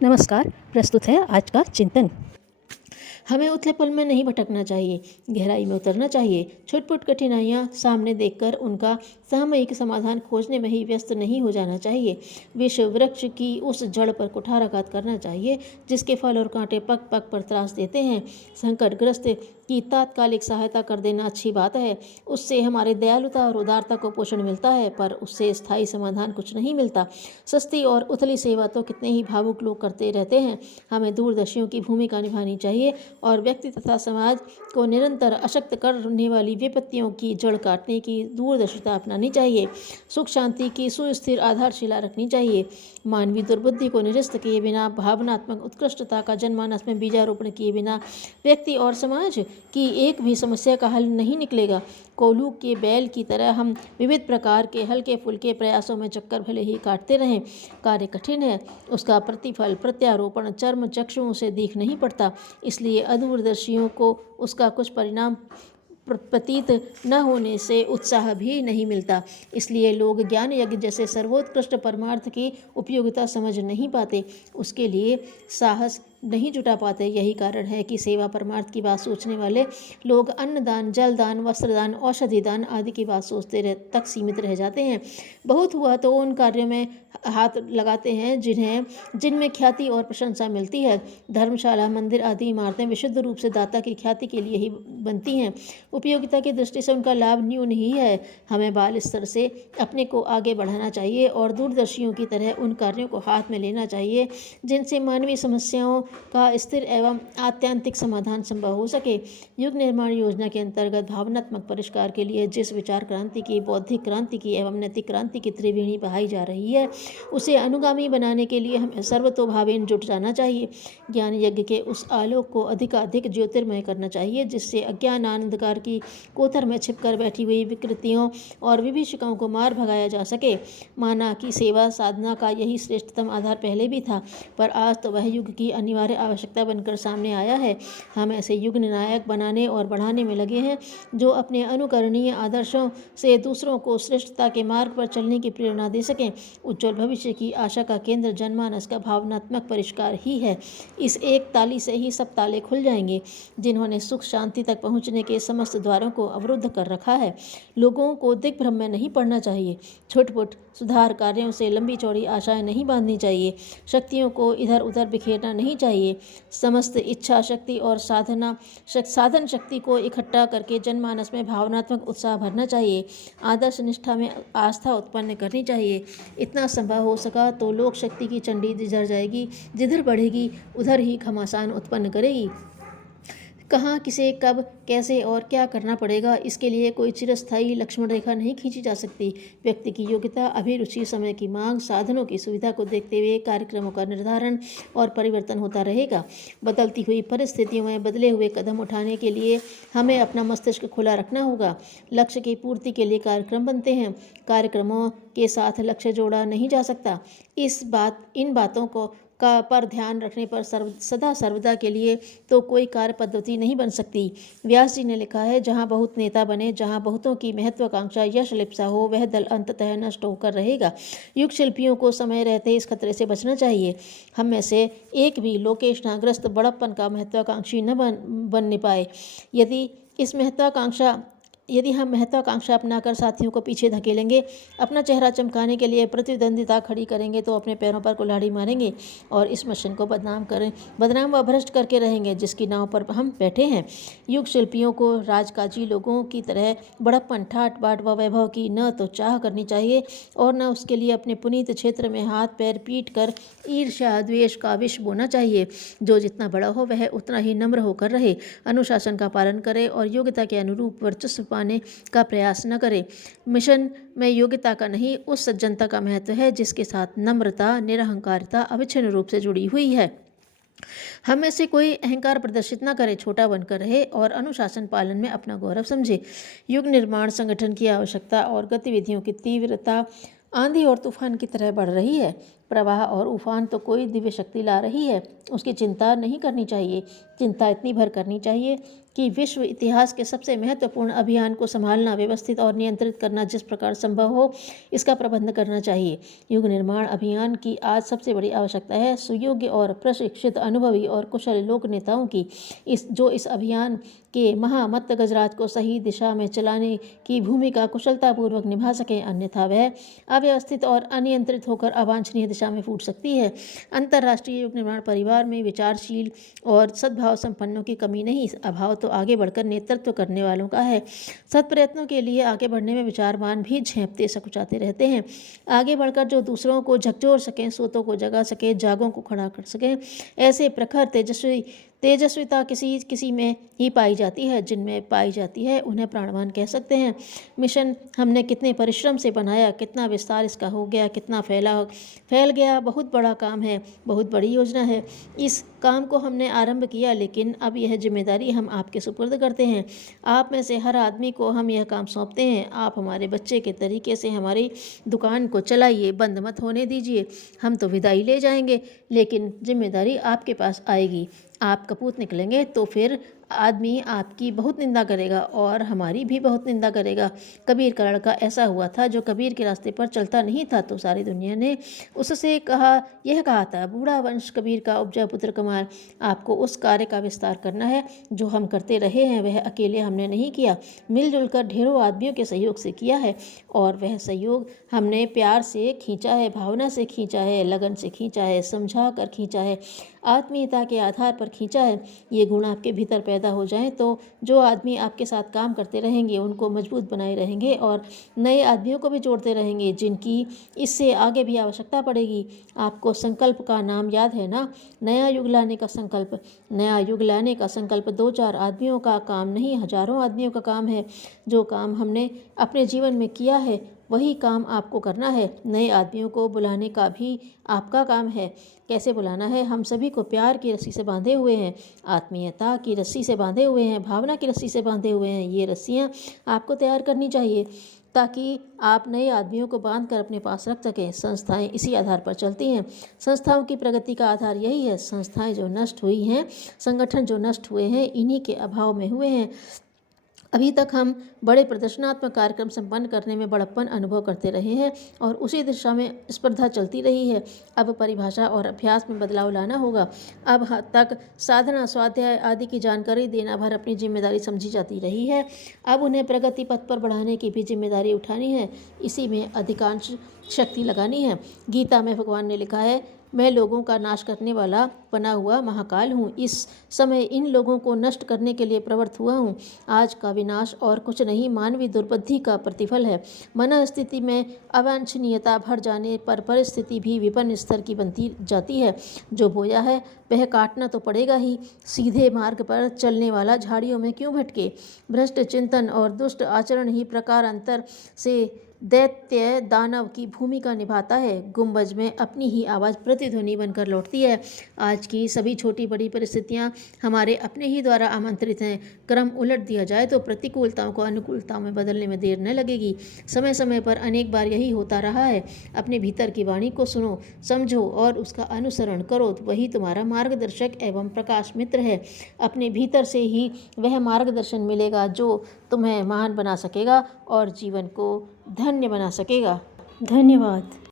नमस्कार। प्रस्तुत है आज का चिंतन। हमें उथले पुल में नहीं भटकना चाहिए, गहराई में उतरना चाहिए। छुटपुट कठिनाइयाँ सामने देखकर उनका सामयिक समाधान खोजने में ही व्यस्त नहीं हो जाना चाहिए। विश्व वृक्ष की उस जड़ पर कुठाराघात करना चाहिए जिसके फल और कांटे पग पग पर त्रास देते हैं। संकटग्रस्त की तात्कालिक सहायता कर देना अच्छी बात है, उससे हमारे दयालुता और उदारता को पोषण मिलता है, पर उससे स्थायी समाधान कुछ नहीं मिलता। सस्ती और उथली सेवा तो कितने ही भावुक लोग करते रहते हैं। हमें दूरदर्शियों की भूमिका निभानी चाहिए और व्यक्ति तथा समाज को निरंतर अशक्त करने वाली विपत्तियों की जड़ काटने की दूरदर्शिता अपनानी चाहिए। सुख शांति की सुस्थिर आधारशिला रखनी चाहिए। मानवीय दुर्बुद्धि को निरस्त किए बिना, भावनात्मक उत्कृष्टता का जनमानस में बीजारोपण किए बिना व्यक्ति और समाज की एक भी समस्या का हल नहीं निकलेगा। कोल्हू के बैल की तरह हम विविध प्रकार के हल्के फुल्के प्रयासों में चक्कर भले ही काटते रहें, कार्य कठिन है, उसका प्रतिफल प्रत्यारोपण चर्म चक्षुओं से दिख नहीं पड़ता, इसलिए अदूरदर्शियों को उसका कुछ परिणाम प्रतीत न होने से उत्साह भी नहीं मिलता। इसलिए लोग ज्ञान यज्ञ जैसे सर्वोत्कृष्ट परमार्थ की उपयोगिता समझ नहीं पाते, उसके लिए साहस नहीं जुटा पाते। यही कारण है कि सेवा परमार्थ की बात सोचने वाले लोग अन्नदान, जलदान, वस्त्रदान, औषधि दान आदि की बात सोचते तक सीमित रह जाते हैं। बहुत हुआ तो उन कार्यों में हाथ लगाते हैं जिनमें ख्याति और प्रशंसा मिलती है। धर्मशाला, मंदिर आदि इमारतें विशुद्ध रूप से दाता की ख्याति के लिए ही बनती हैं। उपयोगिता की दृष्टि से उनका लाभ न्यून ही है। हमें बाल स्तर से अपने को आगे बढ़ाना चाहिए और दूरदर्शियों की तरह उन कार्यों को हाथ में लेना चाहिए जिनसे मानवीय समस्याओं का स्थिर एवं आत्यंतिक समाधान संभव हो सके। युग निर्माण योजना के अंतर्गत भावनात्मक परिष्कार के लिए जिस विचार क्रांति की, बौद्धिक क्रांति की एवं नैतिक क्रांति की त्रिवेणी बहाई जा रही है, उसे अनुगामी बनाने के लिए हमें सर्वतोभावेन जुट जाना चाहिए। ज्ञान यज्ञ के उस आलोक को अधिकाधिक ज्योतिर्मय करना चाहिए जिससे अज्ञान अंधकार की कोठर में छिपकर बैठी हुई विकृतियों और विभीषिकाओं को मार भगाया जा सके। माना कि सेवा साधना का यही श्रेष्ठतम आधार पहले भी था, पर आज तो वह युग की अनिवार्य आवश्यकता बनकर सामने आया है। हम ऐसे युग निर्णायक बनाने और बढ़ाने में लगे हैं जो अपने अनुकरणीय आदर्शों से दूसरों को श्रेष्ठता के मार्ग पर चलने की प्रेरणा दे सकें। उज्ज्वल भविष्य की आशा का केंद्र जनमानस का भावनात्मक परिष्कार ही है। इस एक ताली से ही सब ताले खुल जाएंगे जिन्होंने सुख शांति तक पहुंचने के समस्त द्वारों को अवरुद्ध कर रखा है। लोगों को दिग्भ्रम में नहीं पड़ना चाहिए। छुटपुट सुधार कार्यों से लंबी चौड़ी आशाएं नहीं बांधनी चाहिए। शक्तियों को इधर उधर बिखेरना नहीं चाहिए। समस्त इच्छा शक्ति और साधन शक्ति को इकट्ठा करके जनमानस में भावनात्मक उत्साह भरना चाहिए। आदर्श निष्ठा में आस्था उत्पन्न करनी चाहिए। इतना संभव हो सका तो लोक शक्ति की चंडी जिधर जाएगी, जिधर बढ़ेगी, उधर ही घमासान उत्पन्न करेगी। कहाँ, किसे, कब, कैसे और क्या करना पड़ेगा, इसके लिए कोई चिरस्थायी लक्ष्मण रेखा नहीं खींची जा सकती। व्यक्ति की योग्यता, अभिरुचि, समय की मांग, साधनों की सुविधा को देखते हुए कार्यक्रमों का निर्धारण और परिवर्तन होता रहेगा। बदलती हुई परिस्थितियों में बदले हुए कदम उठाने के लिए हमें अपना मस्तिष्क खुला रखना होगा। लक्ष्य की पूर्ति के लिए कार्यक्रम बनते हैं, कार्यक्रमों के साथ लक्ष्य जोड़ा नहीं जा सकता। इन बातों को पर ध्यान रखने पर सदा सर्वदा के लिए तो कोई कार्य पद्धति नहीं बन सकती। व्यास जी ने लिखा है, जहाँ बहुत नेता बने, जहाँ बहुतों की महत्वाकांक्षा यश लिप्सा हो, वह दल अंततः नष्ट होकर रहेगा। युग शिल्पियों को समय रहते इस खतरे से बचना चाहिए। हम में से एक भी लोकेशनाग्रस्त बड़प्पन का महत्वाकांक्षी न बनने पाए। यदि हम महत्वाकांक्षा अपनाकर साथियों को पीछे धकेलेंगे, अपना चेहरा चमकाने के लिए प्रतिद्वंदिता खड़ी करेंगे, तो अपने पैरों पर कुल्हाड़ी मारेंगे और इस मिशन को बदनाम व भ्रष्ट करके रहेंगे जिसकी नाव पर हम बैठे हैं। युग शिल्पियों को राजकाजी लोगों की तरह बड़प्पन, ठाट बाट व वैभव की न तो चाह करनी चाहिए और न उसके लिए अपने पुनीत क्षेत्र में हाथ पैर पीट कर ईर्ष्या द्वेष का विष बोना चाहिए। जो जितना बड़ा हो वह उतना ही नम्र होकर रहे, अनुशासन का पालन करे और योग्यता के अनुरूप वर्चस्व पाने का प्रयास न करे। मिशन में योग्यता का नहीं, उस सज्जनता का महत्व है जिसके साथ नम्रता, निरहंकारिता अविच्छिन्न रूप से जुड़ी हुई है। हम में से कोई अहंकार प्रदर्शित न करे, छोटा बनकर रहे और अनुशासन पालन में अपना गौरव समझे। युग निर्माण संगठन की आवश्यकता और गतिविधियों की तीव्रता आंधी और तूफान की तरह बढ़ रही है। प्रवाह और उफान तो कोई दिव्य शक्ति ला रही है, उसकी चिंता नहीं करनी चाहिए। चिंता इतनी भर करनी चाहिए कि विश्व इतिहास के सबसे महत्वपूर्ण अभियान को संभालना, व्यवस्थित और नियंत्रित करना जिस प्रकार संभव हो, इसका प्रबंध करना चाहिए। युग निर्माण अभियान की आज सबसे बड़ी आवश्यकता है सुयोग्य और प्रशिक्षित, अनुभवी और कुशल लोक नेताओं की, जो इस अभियान के महामत्त गजराज को सही दिशा में चलाने की भूमिका कुशलतापूर्वक निभा सकें, अन्यथा वह अव्यवस्थित और अनियंत्रित होकर अवांछनीय दिशा में फूट सकती है। अंतर्राष्ट्रीय युग निर्माण परिवार में विचारशील और सद्भाव संपन्नों की कमी नहीं, अभाव तो आगे बढ़कर नेतृत्व करने वालों का है। सत्प्रयत्नों के लिए आगे बढ़ने में विचारवान भी झेंपते सकुचाते रहते हैं। आगे बढ़कर जो दूसरों को झकझोर सकें, सोतों को जगा सकें, जागों को खड़ा कर सकें, ऐसे प्रखर तेजस्विता किसी में ही पाई जाती है। जिनमें पाई जाती है उन्हें प्राणवान कह सकते हैं। मिशन हमने कितने परिश्रम से बनाया, कितना विस्तार इसका हो गया, कितना फैल गया। बहुत बड़ा काम है, बहुत बड़ी योजना है। इस काम को हमने आरंभ किया, लेकिन अब यह जिम्मेदारी हम आपके सुपुर्द करते हैं। आप में से हर आदमी को हम यह काम सौंपते हैं। आप हमारे बच्चे के तरीके से हमारी दुकान को चलाइए, बंद मत होने दीजिए। हम तो विदाई ले जाएंगे, लेकिन जिम्मेदारी आपके पास आएगी। आप कपूत निकलेंगे तो फिर आदमी आपकी बहुत निंदा करेगा और हमारी भी बहुत निंदा करेगा। कबीर का लड़का ऐसा हुआ था जो कबीर के रास्ते पर चलता नहीं था, तो सारी दुनिया ने उससे यह कहा था, बूढ़ा वंश कबीर का उपजा पुत्र कमाल। आपको उस कार्य का विस्तार करना है जो हम करते रहे हैं। वह अकेले हमने नहीं किया, मिलजुल कर ढेरों आदमियों के सहयोग से किया है, और वह सहयोग हमने प्यार से खींचा है, भावना से खींचा है, लगन से खींचा है, समझा कर खींचा है, आत्मीयता के आधार पर खींचा है। ये गुण आपके भीतर पैदा हो जाएं तो जो आदमी आपके साथ काम करते रहेंगे उनको मजबूत बनाए रहेंगे और नए आदमियों को भी जोड़ते रहेंगे जिनकी इससे आगे भी आवश्यकता पड़ेगी। आपको संकल्प का नाम याद है ना? नया युग लाने का संकल्प। नया युग लाने का संकल्प 2-4 आदमियों का काम नहीं, हजारों आदमियों का काम है। जो काम हमने अपने जीवन में किया है वही काम आपको करना है। नए आदमियों को बुलाने का भी आपका काम है। कैसे बुलाना है? हम सभी को प्यार की रस्सी से बांधे हुए हैं, आत्मीयता की रस्सी से बांधे हुए हैं, भावना की रस्सी से बांधे हुए हैं। ये रस्सियाँ आपको तैयार करनी चाहिए ताकि आप नए आदमियों को बांध कर अपने पास रख सकें। संस्थाएं इसी आधार पर चलती हैं। संस्थाओं की प्रगति का आधार यही है। संस्थाएं जो नष्ट हुई हैं, संगठन जो नष्ट हुए हैं, इन्हीं के अभाव में हुए हैं। अभी तक हम बड़े प्रदर्शनात्मक कार्यक्रम संपन्न करने में बड़प्पन अनुभव करते रहे हैं और उसी दिशा में स्पर्धा चलती रही है। अब परिभाषा और अभ्यास में बदलाव लाना होगा। अब तक साधना, स्वाध्याय आदि की जानकारी देना भर अपनी जिम्मेदारी समझी जाती रही है। अब उन्हें प्रगति पथ पर बढ़ाने की भी जिम्मेदारी उठानी है। इसी में अधिकांश शक्ति लगानी है। गीता में भगवान ने लिखा है, मैं लोगों का नाश करने वाला बना हुआ महाकाल हूँ। इस समय इन लोगों को नष्ट करने के लिए प्रवृत्त हुआ हूँ। आज का विनाश और कुछ नहीं, मानवीय दुर्बुद्धि का प्रतिफल है। मन स्थिति में अवांछनीयता भर जाने पर परिस्थिति भी विपन्न स्तर की बनती जाती है। जो बोया है वह काटना तो पड़ेगा ही। सीधे मार्ग पर चलने वाला झाड़ियों में क्यों भटके? भ्रष्ट चिंतन और दुष्ट आचरण ही प्रकारांतर से दैत्य दानव की भूमिका निभाता है। गुंबज में अपनी ही आवाज़ प्रतिध्वनि बनकर लौटती है। आज की सभी छोटी बड़ी परिस्थितियां हमारे अपने ही द्वारा आमंत्रित हैं। क्रम उलट दिया जाए तो प्रतिकूलताओं को अनुकूलताओं में बदलने में देर न लगेगी। समय समय पर अनेक बार यही होता रहा है। अपने भीतर की वाणी को सुनो, समझो और उसका अनुसरण करो, तो वही तुम्हारा मार्गदर्शक एवं प्रकाश मित्र है। अपने भीतर से ही वह मार्गदर्शन मिलेगा जो तुम्हें महान बना सकेगा और जीवन को धन्य बना सकेगा। धन्यवाद।